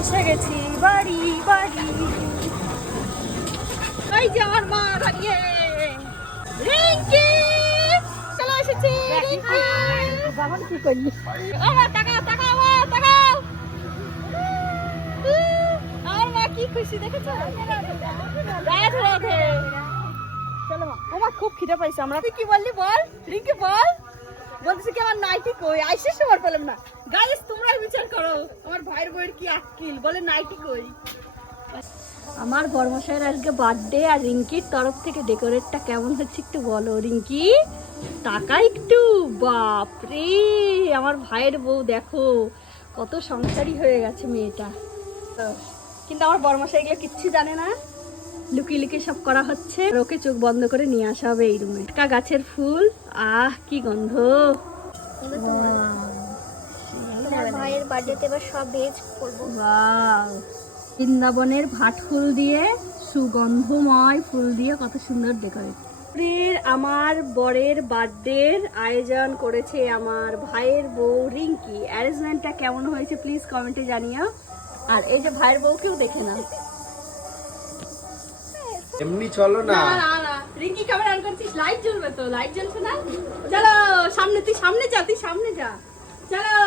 এসে গেছি বাড়ি বাড়ি। এই যে আমার মা দাঁড়িয়ে, রিঙ্কি চলে এসেছি। কি করলি? আমার টাকা টাকা টাকাও। আমার মা কি খুশি দেখেছো? রাধে রাধে। চলো মা, আমার খুব খিদে পাইছে। আমরা তুই কি বললি বল রিঙ্কি বল। বলতেছি কি আমার নাইটি কই, আইসিস সময় পেলাম না। গাইস তোমরাই বিচার করো আমার ভাইয়ের বউয়ের কি আক্কেল, বলে নাইটি কই। আমার বড়মশাইয়ের আজকে বার্থডে, আর রিঙ্কির তরফ থেকে ডেকোরেটটা কেমন হচ্ছে একটু বলো। রিঙ্কি টাকা একটু, বাপরে আমার ভাইয়ের বউ দেখো কত সংসারী হয়ে গেছে মেয়েটা। কিন্তু আমার বড়মশাই এগুলো কিচ্ছু জানে না, লুকিয়ে লুকিয়ে সব করা হচ্ছে। ওকে চোখ বন্ধ করে নিয়ে আসা হবে এই রুমে। গাছের ফুল, আহ কি গন্ধ। ভাইয়ের বার্থডেতে এবার সব ভেজ করবো। বৃন্দাবনের ভাট ফুল দিয়ে, সুগন্ধময় ফুল দিয়ে কত সুন্দর ডেকোরেট। আমার বরের বার্থডের আয়োজন করেছে আমার ভাইয়ের বউ রিঙ্কি। অ্যারেঞ্জমেন্টটা কেমন হয়েছে প্লিজ কমেন্টে জানিও। আর এই যে ভাইয়ের বউকেও দেখে না। এমনি চলো না। রিঙ্কি ক্যামেরা অন করছিস, লাইট জ্বলবে তো, লাইট জ্বলছে না। চলো সামনে, তুই সামনে যা, তুই সামনে যা, চলো।